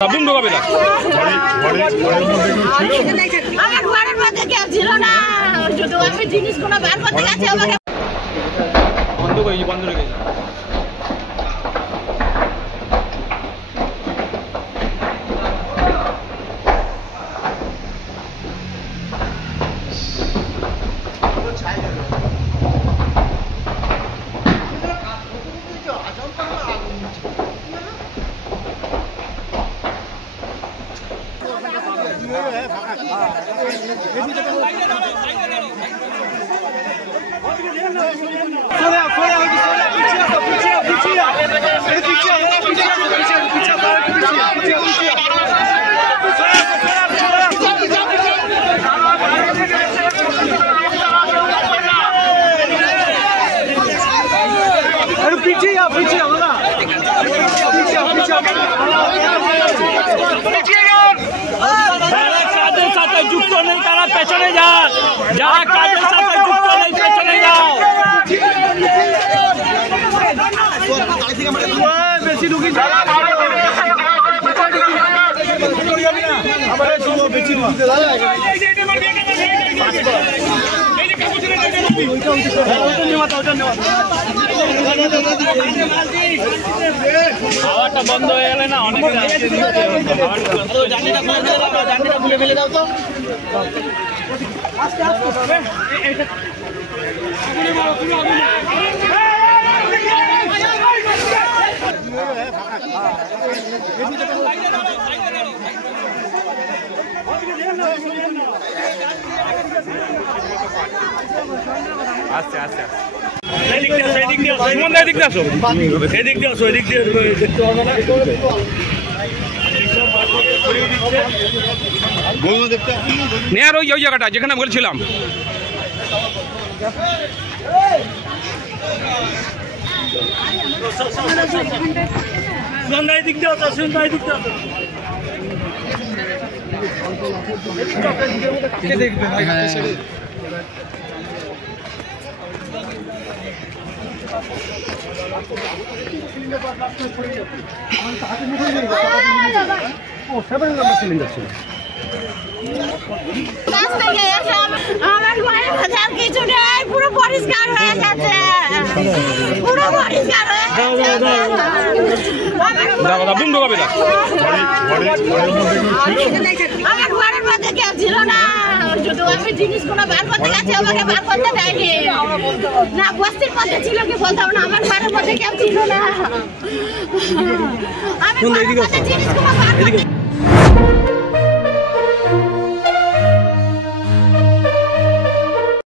সাবুন ঢোকাবে না আমার ঘরের মধ্যে কেউ ছিল না, শুধু আমি জিনিসগুলো বার করতে গেছি। আমাকে বন্ধ করে বন্ধ রেখে কাজের সাথে যুক্ত নেই তারা পেছনে যান, যারা কাজের সাথে যুক্ত নেই পেছনে যাও। বেশি ঢুকি খাওয়াটা বন্ধ হয়ে গেলে না অনেক জানিটা খুলে ফেলে দাও তো। আস্তে আস্তে এদিক দিয়ে আসো, এদিক দিয়ে আসো, এদিক দিয়ে দেখতে হবে না। নেয়ার ওই জায়গাটা যেখানে বলছিলাম সন্ধ্যায় দিক দিয়ে আসো, সন্ধ্যায় দিক দিয়ে আসো। কে দেখবে কিছু নেই, পুরো পরিষ্কার হয়ে গেছে, পুরো পরিষ্কার হয়ে গেছে। আমার ঘরের মধ্যে কেউ ছিল না, শুধু আমি জিনিসগুলো বার করতে গেছি। আমাকে বার করতে দেয়নি না, বস্তির মধ্যে ছিল কি বলতাম না। আমার ঘরের মধ্যে কেউ ছিল না, আমি জিনিসগুলো বার